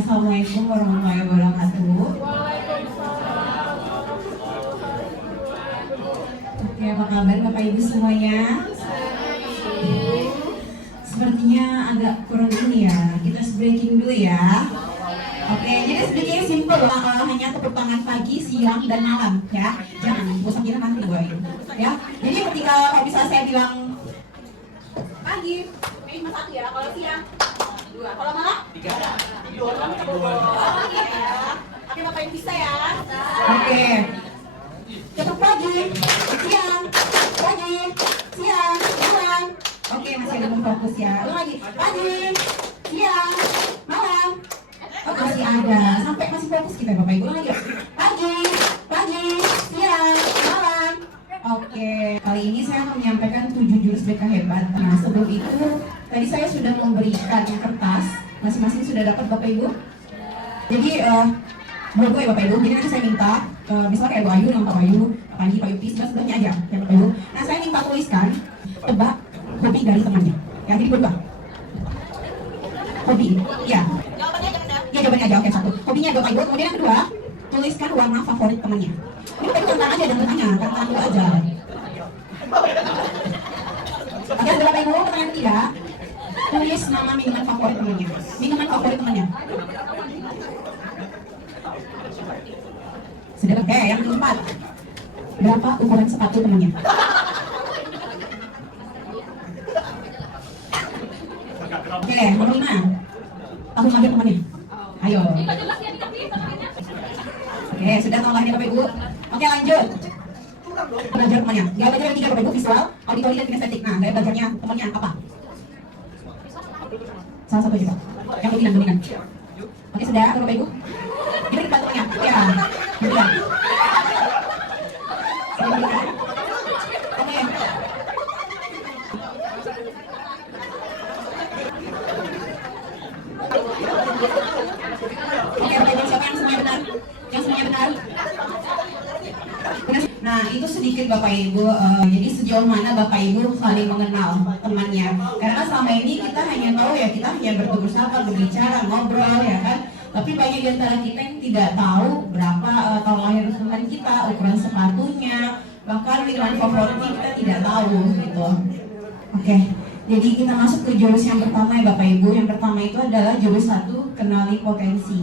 Assalamualaikum warahmatullahi wabarakatuh. Oke, apa kabar Bapak Ibu semuanya? Sepertinya agak kurang ini ya. Kita breaking dulu ya. Oke, jadi sedikit simpel, hanya tepuk tangan pagi, siang, dan malam ya. Jangan bosan kita nanti gue ya. Jadi ketika kalau bisa saya bilang pagi, ini cuma satu ya. Kalau siang dua, kalau malam tiga. Pagi ya. Oke, Bapak Ibu bisa ya. Oke. Tetap pagi, siang, malam. Oke, masih ada fokus ya. Ulang lagi, pagi, siang, malam. Oh, masih ada, sampai masih fokus kita Bapak Ibu. Ulang lagi, pagi, siang, malam. Oke, kali ini saya akan menyampaikan 7 jurus BK hebat. Nah, sebelum itu, tadi saya sudah memberikan kertas. Masing-masing sudah dapat Bapak Ibu. Jadi, buat gue Bapak Ibu, jadi nanti saya minta, misalnya kayak Bu Ayu, Pak Bayu, Pak Panji, Pak Yupi, sebelahnya aja ya Bapak Ibu. Nah, saya minta tuliskan, tebak hobi dari temannya. Ya, jadi berdua. Hobi, ya. Ya, jawabannya aja, oke, satu. Hobinya Bapak Ibu, kemudian yang kedua, tuliskan warna favorit temannya. Ini Bapak Ibu tentang aja dan bertanya, karena dulu aja. Oke, Bapak Ibu, pertanyaan ketiga, tulis nama minuman favorit temannya. Minuman favorit temannya. Sudah, oke, yang keempat, berapa ukuran sepatu temannya? Oke, nomor 5, tahun lahir temannya. Ayo. Oke, sudah tahun lahirnya Bapak Ibu. Oke, lanjut. Belajar temannya. Gaya belajar yang 3 Bapak Ibu, visual, auditori, dan kinestetik. Nah, gaya belajarnya temannya apa? Salah satu juga. Yang dominan. Oke, sudah Bapak Ibu. Ini kita temannya. Ya, berikan. Oke. Oke, Bapak Ibu, siapa yang semuanya benar? Yang semuanya benar? Nah, itu sedikit Bapak Ibu, jadi sejauh mana Bapak Ibu saling mengenal temannya. Karena selama ini kita hanya tahu ya, kita hanya bertegur sapa, berbicara, ngobrol ya kan. Tapi banyak di antara kita yang tidak tahu berapa tahun lahir teman kita, ukuran sepatunya, bahkan minuman favoritnya kita tidak tahu gitu. Oke, jadi kita masuk ke jurus yang pertama ya Bapak Ibu. Yang pertama itu adalah jurus 1, kenali potensi.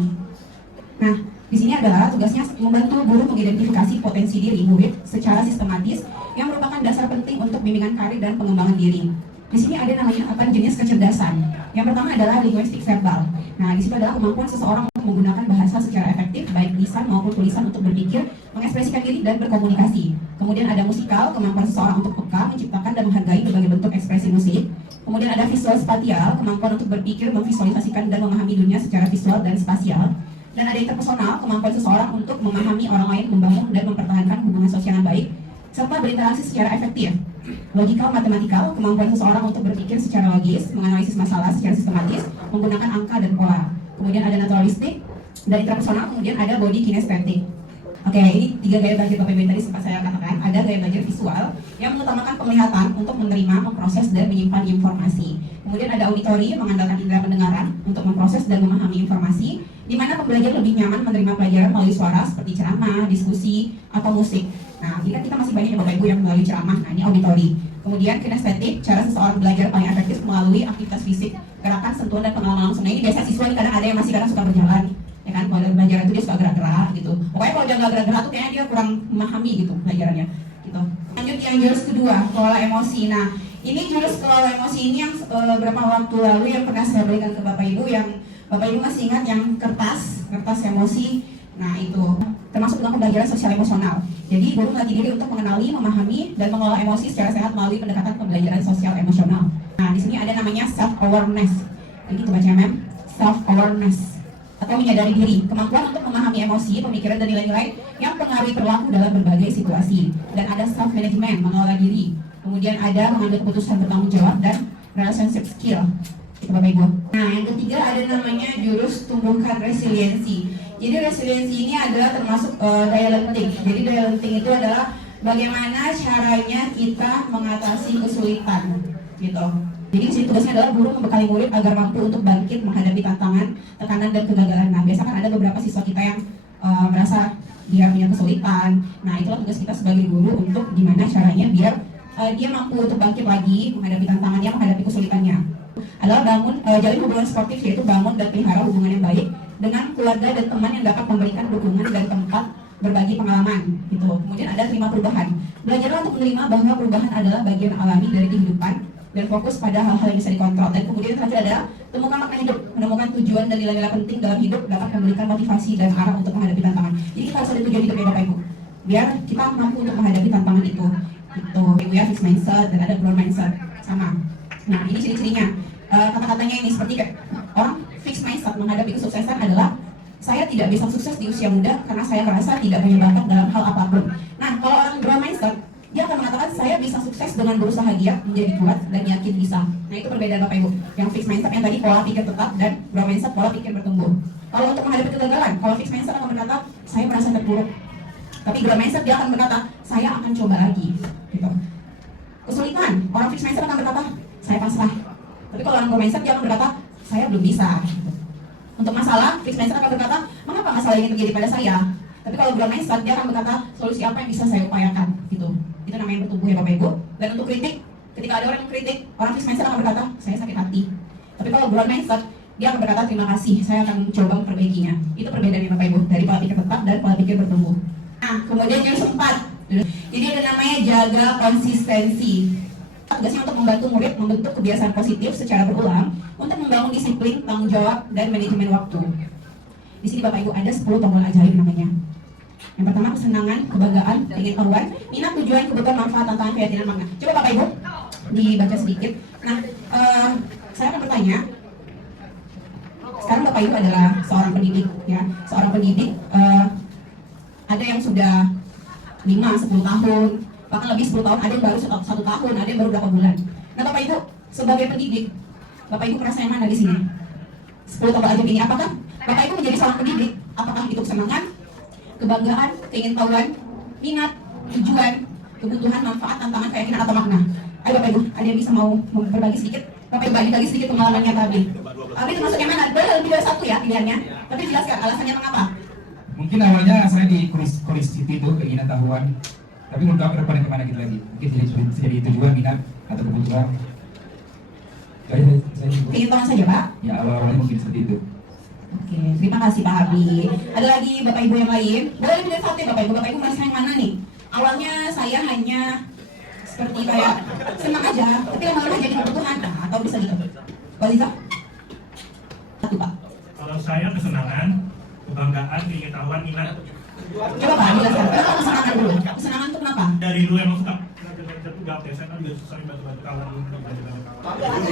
Nah, di sini adalah tugasnya membantu guru mengidentifikasi potensi diri murid secara sistematis yang merupakan dasar penting untuk bimbingan karir dan pengembangan diri. Di sini ada namanya 8 jenis kecerdasan. Yang pertama adalah linguistik verbal. Nah, di situ adalah kemampuan seseorang untuk menggunakan bahasa secara efektif, baik lisan maupun tulisan untuk berpikir, mengekspresikan diri dan berkomunikasi. Kemudian ada musikal, kemampuan seseorang untuk peka, menciptakan dan menghargai berbagai bentuk ekspresi musik. Kemudian ada visual spatial, kemampuan untuk berpikir, memvisualisasikan dan memahami dunia secara visual dan spasial. Dan ada interpersonal, kemampuan seseorang untuk memahami orang lain, membangun dan mempertahankan hubungan sosial yang baik, serta berinteraksi secara efektif. Logikal matematikal, kemampuan seseorang untuk berpikir secara logis, menganalisis masalah secara sistematis, menggunakan angka dan pola. Kemudian ada naturalistik, dan interpersonal, kemudian ada body kinestetik. Oke, ini 3 gaya belajar Bapak Ibu yang tadi sempat saya katakan. Ada gaya belajar visual yang mengutamakan penglihatan untuk menerima, memproses, dan menyimpan informasi. Kemudian ada auditori, mengandalkan indera pendengaran untuk memproses dan memahami informasi, di mana pembelajar lebih nyaman menerima pelajaran melalui suara seperti ceramah, diskusi, atau musik. Nah, jika kita masih banyak ya Bapak Ibu yang melalui ceramah, nah ini auditori. Kemudian kinestetik, cara seseorang belajar paling efektif melalui aktivitas fisik, gerakan, sentuhan, dan pengalaman langsung. Nah, ini biasa siswa kadang ada yang masih kadang suka berjalan, ya kan? Kalau belajar itu dia suka gerak-gerak gitu. Pokoknya kalau dia nggak gerak-gerak tuh kayaknya dia kurang memahami gitu pelajarannya. Gitu. Lanjut yang jurus kedua, kelola emosi. Nah, ini jurus kelola emosi ini yang beberapa waktu lalu yang pernah saya berikan ke Bapak Ibu, yang Bapak Ibu masih ingat yang kertas emosi. Nah, itu termasuk dalam pembelajaran sosial emosional. Jadi guru melatih diri untuk mengenali, memahami, dan mengelola emosi secara sehat melalui pendekatan pembelajaran sosial emosional. Nah, di sini ada namanya self awareness. Jadi itu bacanya mem, self awareness atau menyadari diri, kemampuan untuk memahami emosi, pemikiran, dan nilai-nilai yang pengaruhi perilaku dalam berbagai situasi. Dan ada self management, mengelola diri. Kemudian ada mengambil keputusan bertanggung jawab dan relationship skill. Itu Bapak Ibu. Nah, yang ketiga ada namanya jurus tumbuhkan resiliensi. Jadi resiliensi ini adalah termasuk daya lenting. Jadi daya lenting itu adalah bagaimana caranya kita mengatasi kesulitan, gitu. Jadi di sini tugasnya adalah guru membekali murid agar mampu untuk bangkit menghadapi tantangan, tekanan, dan kegagalan. Nah, biasa kan ada beberapa siswa kita yang merasa dia punya kesulitan. Nah, itulah tugas kita sebagai guru untuk gimana caranya biar dia mampu untuk bangkit lagi menghadapi tantangannya, menghadapi kesulitannya. Adalah jalin hubungan sportif, yaitu bangun dan pelihara hubungan yang baik dengan keluarga dan teman yang dapat memberikan dukungan dan tempat berbagi pengalaman gitu. Kemudian ada terima perubahan. Belajarlah untuk menerima bahwa perubahan adalah bagian alami dari kehidupan dan fokus pada hal-hal yang bisa dikontrol. Dan kemudian terakhir adalah temukan makna hidup, menemukan tujuan dan nilai-nilai penting dalam hidup dapat memberikan motivasi dan arah untuk menghadapi tantangan. Jadi kita harus ada tujuan hidup ya Bapak Ibu, biar kita mampu untuk menghadapi tantangan itu. Itu ya, fixed mindset dan ada growth mindset sama. Nah, ini ciri-cirinya. Kata-katanya ini seperti kayak orang fixed mindset menghadapi kesuksesan adalah saya tidak bisa sukses di usia muda karena saya merasa tidak punya bakat dalam hal apapun. Nah, kalau orang growth mindset, dia akan mengatakan saya bisa sukses dengan berusaha giat, menjadi kuat, dan yakin bisa. Nah, itu perbedaan Bapak Ibu. Yang fixed mindset yang tadi pola pikir tetap, dan growth mindset pola pikir bertumbuh. Kalau untuk menghadapi kegagalan, kalau fixed mindset akan berkata saya merasa terpuruk. Tapi growth mindset dia akan berkata saya akan coba lagi. Gitu. Kesulitan, orang fixed mindset akan berkata saya pasrah. Tapi kalau orang growth mindset dia akan berkata saya belum bisa. Gitu. Untuk masalah, fixed mindset akan berkata mengapa masalah ini terjadi pada saya. Tapi kalau growth mindset dia akan berkata solusi apa yang bisa saya upayakan. Gitu. Itu namanya bertumbuh ya Bapak Ibu. Dan untuk kritik, ketika ada orang yang kritik, orang fixed mindset akan berkata saya sakit hati. Tapi kalau growth mindset dia akan berkata terima kasih, saya akan mencoba memperbaikinya. Itu perbedaannya Bapak Ibu dari pola pikir tetap dan pola pikir bertumbuh. Nah, kemudian jurus 4. Jadi ada namanya jaga konsistensi. Tugasnya untuk membantu murid membentuk kebiasaan positif secara berulang untuk membangun disiplin, tanggung jawab, dan manajemen waktu. Di sini Bapak Ibu ada 10 tombol ajaib namanya. Yang pertama kesenangan, kebanggaan, pengetahuan, minat, tujuan, kebutuhan, manfaat, tantangan, keyakinan, makna. Coba Bapak Ibu dibaca sedikit. Nah, saya akan bertanya. Sekarang Bapak Ibu adalah seorang pendidik, ya. Seorang pendidik ada yang sudah 5-10 tahun, bahkan lebih 10 tahun, ada yang baru 1 tahun, ada yang baru berapa bulan. Nah Bapak Ibu, sebagai pendidik, Bapak Ibu merasa yang mana di sini? 10 tombol ajaib ini, apakah Bapak Ibu menjadi seorang pendidik? Apakah itu kesenangan, kebanggaan, keingintahuan, minat, tujuan, kebutuhan, manfaat, tantangan, keyakinan, atau makna? Ayo Bapak Ibu, ada yang bisa mau berbagi sedikit? Bapak Ibu bagi sedikit pengalamannya tadi. Tapi termasuk yang mana? Boleh lebih dari 1 ya pilihannya, tapi jelaskan alasannya mengapa? Mungkin awalnya saya di curiosity itu, keinginan tahuan. Tapi menurut aku kedepannya kemana gitu lagi? Mungkin jadi itu juga minat atau kebutuhan. Keinginan saja Pak? Ya awal-awalnya mungkin seperti itu. Oke, terima kasih Pak Habib. Ada lagi Bapak Ibu yang lain? Boleh lebih dari 1 ya Bapak Ibu? Bapak Ibu merasa yang mana nih? Awalnya saya hanya seperti kayak senang aja, tapi lama-lama jadi kebutuhan, atau bisa gitu. Pak Ziza? 1 Pak. Kalau saya kesenangan, kebanggaan, keingintahuan, minat. Coba Pak, jelaskan. Kenapa kesenangan dulu? Kesenangan itu kenapa? Dari dulu emang suka belajar tugas ya, saya kan juga sering bantu-bantu kawan, belajar-bantu kawan. Jadi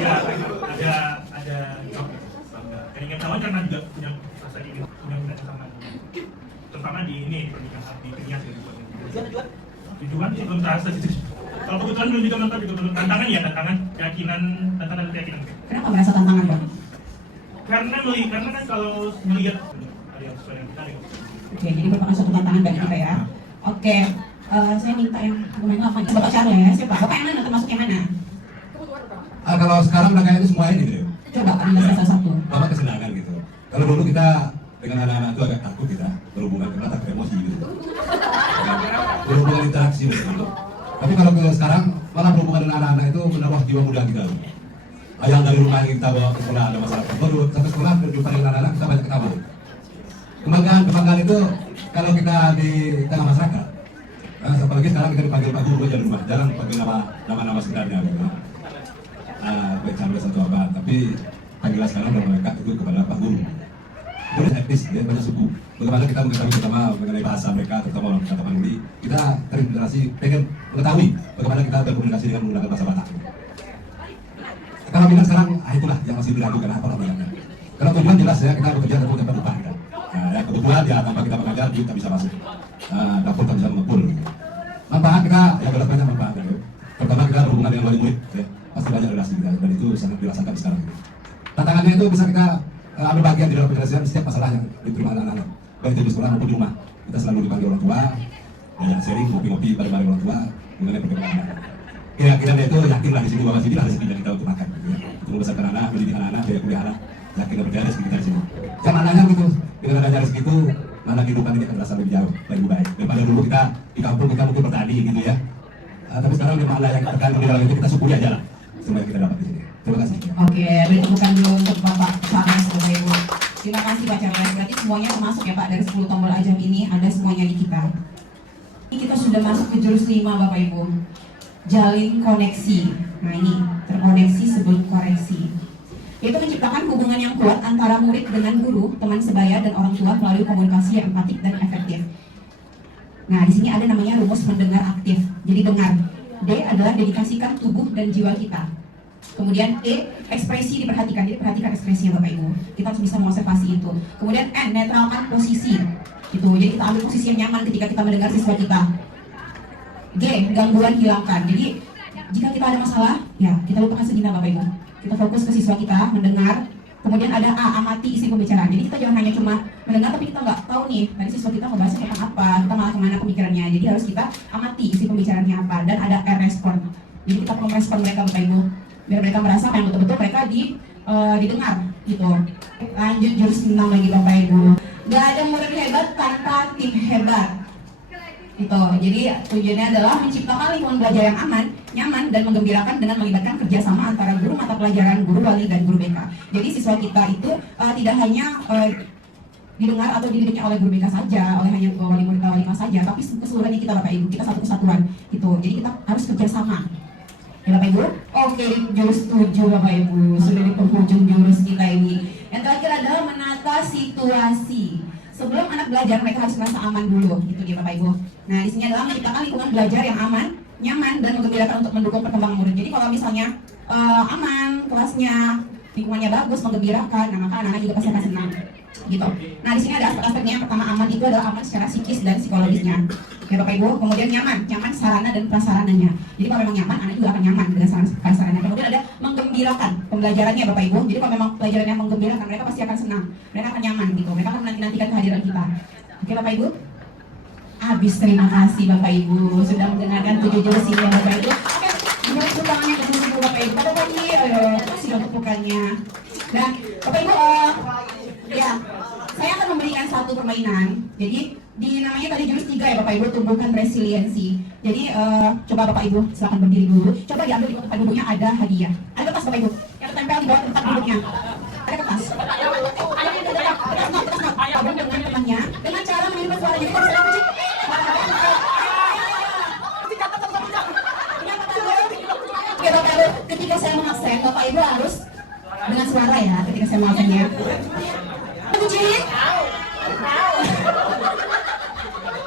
ya ada job bangga. Keingintahuan karena juga punya rasa ingin, punya minat sama. Terutama di ini pernikahan di pernikahan gitu. Tujuan sih belum terasa sih. Kalau kebetulan belum juga mentok juga belum. Tantangan ya, tantangan keyakinan, tantangan dan keyakinan. Kenapa merasa tantangan Bang? Karena kan kalau melihat ada yang sesuai dengan kita nih. Oke, jadi merupakan suatu tantangan bagi kita ya. Oke, saya minta yang lumayan lama. Bapak Charles, siapa? Bapak yang mana? Termasuk yang mana? Kalau sekarang udah kayaknya semua ini gitu. Coba jelaskan salah satu. Bapak kesenangan gitu. Kalau dulu kita dengan anak-anak itu agak takut kita berhubungan karena takut emosi gitu. Berhubungan interaksi gitu. Tapi kalau sekarang malah berhubungan dengan anak-anak itu menambah jiwa muda kita. Yang dari rumah yang kita bawa ke sekolah ada masalah. Baru sampai sekolah berjumpa dengan anak-anak kita banyak ketawa. Kebanggaan itu kalau kita di tengah masyarakat, apalagi sekarang kita dipanggil Pak Guru aja di rumah, jarang panggil nama sebenarnya. Baik Charles atau apa, tapi panggilan sekarang dari mereka itu kepada Pak Guru. Boleh etnis, ya, banyak suku. Bagaimana kita mengetahui pertama mengenai bahasa mereka, terutama orang kata Manuli, kita terinspirasi pengen mengetahui bagaimana kita berkomunikasi dengan menggunakan bahasa Batak. Kalau bilang sekarang, itulah yang masih diragukan apa namanya. Kalau tujuan jelas ya, kita bekerja tentu dapat upah. Ya, kebetulan ya tanpa kita mengajar duit tak bisa masuk. Dapur tak bisa mengepul. Manfaat kita ya banyak manfaat. Ya. Pertama kita berhubungan dengan wali murid, ya. Pasti banyak relasi kita dan itu sangat dirasakan sekarang. Tantangannya itu bisa kita ambil bagian di dalam penyelesaian setiap masalah yang diterima anak-anak. Baik itu di sekolah maupun di rumah. Kita selalu dipanggil orang tua, banyak sharing, ngopi-ngopi bareng-bareng orang tua mengenai perkembangan anak. keyakinan itu yakinlah di sini bahwa sini ada rezekinya kita untuk makan gitu ya. Untuk membesarkan anak, mendidik anak, biaya kuliah anak, yakin berarti ada rezeki kita di sini. Sama anaknya gitu, dengan adanya rezeki itu mana kehidupan ini akan terasa lebih jauh, lebih baik. Daripada dulu kita di kampung kita mungkin bertani gitu ya. Tapi sekarang memang Allah yang terkandung di dalam itu, kita syukuri aja lah semua yang kita dapat di sini. Terima kasih. Oke, beri tepukan dulu untuk Bapak Charles, Bapak Ibu. Terima kasih Pak Charles. Berarti semuanya termasuk ya Pak, dari 10 tombol ajab ini ada semuanya di kita. Ini kita sudah masuk ke jurus 5 Bapak Ibu. Jalin koneksi. Nah ini, terkoneksi sebelum koreksi. Yaitu menciptakan hubungan yang kuat antara murid dengan guru, teman sebaya, dan orang tua melalui komunikasi yang empatik dan efektif. Nah, di sini ada namanya rumus mendengar aktif. Jadi dengar. D adalah dedikasikan tubuh dan jiwa kita. Kemudian E, ekspresi diperhatikan. Jadi perhatikan ekspresi Bapak Ibu. Kita harus bisa mengobservasi itu. Kemudian N, netralkan posisi. Gitu. Jadi kita ambil posisi yang nyaman ketika kita mendengar siswa kita. G, gangguan hilangkan. Jadi jika kita ada masalah, ya kita lupakan sejenak Bapak Ibu. Kita fokus ke siswa kita, mendengar. Kemudian ada A, amati isi pembicaraan. Jadi kita jangan hanya cuma mendengar tapi kita nggak tahu nih tadi siswa kita ngebahasnya tentang apa, kita malah kemana pemikirannya. Jadi harus kita amati isi pembicaraannya apa. Dan ada R, respon. Jadi kita perlu merespon mereka Bapak Ibu, biar mereka merasa yang betul-betul mereka didengar gitu. Lanjut jurus 6 lagi Bapak Ibu. Gak ada murid hebat tanpa tim hebat. Gitu. Jadi tujuannya adalah menciptakan lingkungan belajar yang aman, nyaman, dan menggembirakan dengan melibatkan kerjasama antara guru mata pelajaran, guru wali, dan guru BK. Jadi siswa kita itu tidak hanya didengar atau dididiknya oleh guru BK saja, oleh hanya wali murid wali kelas saja, tapi keseluruhannya kita Bapak Ibu, kita satu kesatuan. Gitu. Jadi kita harus kerjasama. Ya Bapak Ibu? Oke, jurus 7 Bapak Ibu, sudah di penghujung jurus kita ini. Yang terakhir adalah menata situasi. Sebelum anak belajar, mereka harus merasa aman dulu, gitu dia Bapak Ibu. Nah, di sini adalah menciptakan lingkungan belajar yang aman, nyaman, dan menggembirakan untuk mendukung perkembangan murid. Jadi kalau misalnya aman, kelasnya, lingkungannya bagus, menggembirakan, nah maka anak-anak juga pasti akan senang. Gitu. Nah, di sini ada aspek-aspeknya. Yang pertama, aman itu adalah aman secara psikis dan psikologisnya. Ya Bapak Ibu, kemudian nyaman sarana dan prasarananya. Jadi kalau memang nyaman, anak juga akan nyaman dengan sarana prasarananya. Kemudian ada menggembirakan pembelajarannya Bapak Ibu. Jadi kalau memang pelajarannya menggembirakan, mereka pasti akan senang, mereka akan nyaman gitu. Mereka akan menanti-nantikan kehadiran kita. Oke Bapak Ibu? Habis, terima kasih Bapak Ibu sudah mendengarkan 7 jurus ini ya Bapak Ibu. Oke, dimulai tangannya ke dulu Bapak Ibu. Bapak Ibu, kasih dong tepukannya. Nah, Bapak Ibu, ya, saya akan memberikan satu permainan. Jadi namanya tadi jurus 3 ya Bapak Ibu, tumbuhkan resiliensi. Jadi coba Bapak Ibu silakan berdiri dulu. Coba diambil di tempat duduknya ada hadiah. Ada kertas Bapak Ibu yang tertempel di bawah tempat duduknya. Ada kertas. Gabung dengan temannya dengan cara mengirimkan suara. Jadi kalau saya kunci. Oke Bapak Ibu, ketika saya mengaksen, Bapak Ibu harus dengan suara ya. Ketika saya mengaksennya. Kunci.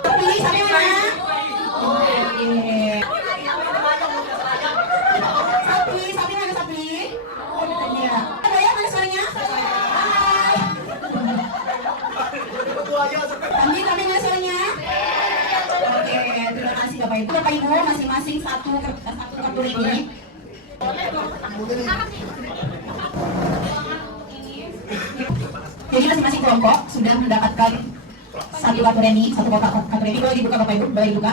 Sapi, sapi mana? Sapi mana sapi? Iya. Ada ya mana suaranya? Kami mana suaranya? Oke, terima kasih Bapak Ibu. Bapak Ibu masing-masing satu kartu ini. Jadi masing-masing kelompok sudah mendapatkan satu kartu remi, satu kotak kartu remi. Boleh dibuka Bapak Ibu, boleh dibuka.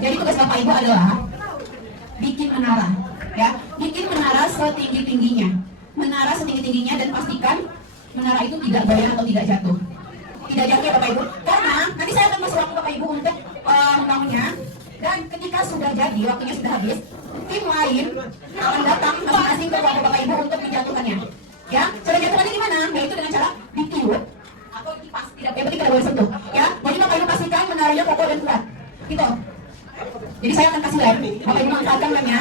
Jadi tugas Bapak Ibu adalah bikin menara, ya, bikin menara setinggi-tingginya, dan pastikan menara itu tidak goyang atau tidak jatuh. Tidak jatuh ya Bapak Ibu, karena nanti saya akan masuk waktu Bapak Ibu untuk membangunnya. Dan ketika sudah jadi, waktunya sudah habis, tim lain akan datang masing-masing ke kelompok Bapak Ibu untuk menjatuhkannya. Ya, cara jatuhkannya gimana? Yaitu dengan cara ditiup atau dikipas, tidak, yang penting tidak boleh sentuh. Ya, jadi Bapak Ibu pastikan menaranya kokoh dan kuat. Gitu. Jadi saya akan kasih lem, Bapak Ibu manfaatkan lemnya.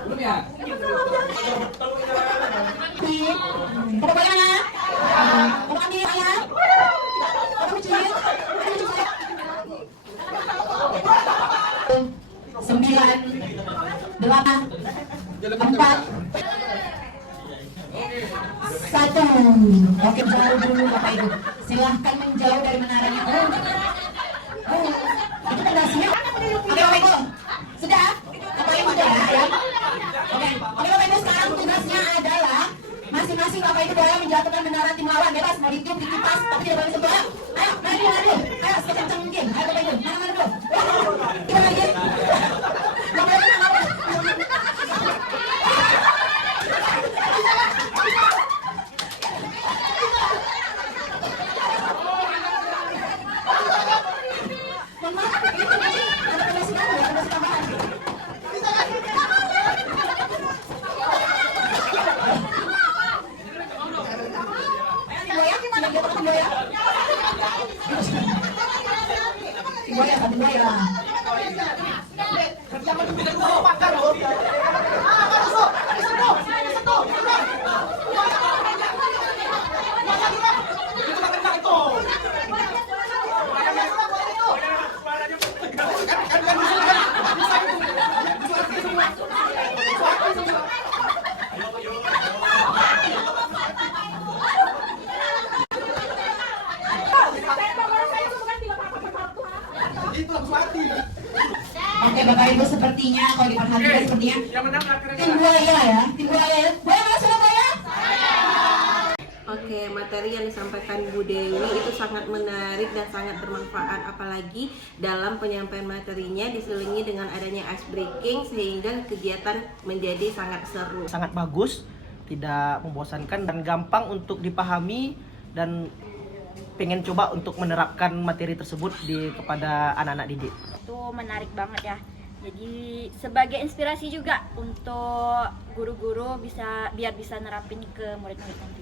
Belum ya? Pada bagaimana? Mau ambil saya? Mau cuci? Sembilan, delapan, empat, satu. Oke, jauh dulu Bapak Ibu. Silahkan menjauh dari menaranya. Itu pondasinya. Oke Bapak Ibu, sudah? Bapak Ibu sudah ya? Oke, Bapak Ibu, sekarang tugasnya adalah masing-masing Bapak Ibu boleh menjatuhkan menara tim lawan, bebas mau ditiup, dikipas, tapi tidak boleh sentuh. Ayo, maju, maju. Ayo, sekencang mungkin. Ayo Bapak Ibu, mana dulu? Kita lagi. Bapak Ibu, mana? Oke Bapak Ibu, sepertinya kalau diperhatikan sepertinya tim buaya ya, tim buaya ya. Buaya mana Surabaya? Oke, materi yang disampaikan Bu Dewi itu sangat menarik dan sangat bermanfaat, apalagi dalam penyampaian materinya diselingi dengan adanya ice breaking sehingga kegiatan menjadi sangat seru. Sangat bagus, tidak membosankan dan gampang untuk dipahami, dan pengen coba untuk menerapkan materi tersebut kepada anak-anak didik. Itu menarik banget ya. Jadi sebagai inspirasi juga untuk guru-guru biar bisa nerapin ke murid-murid nanti.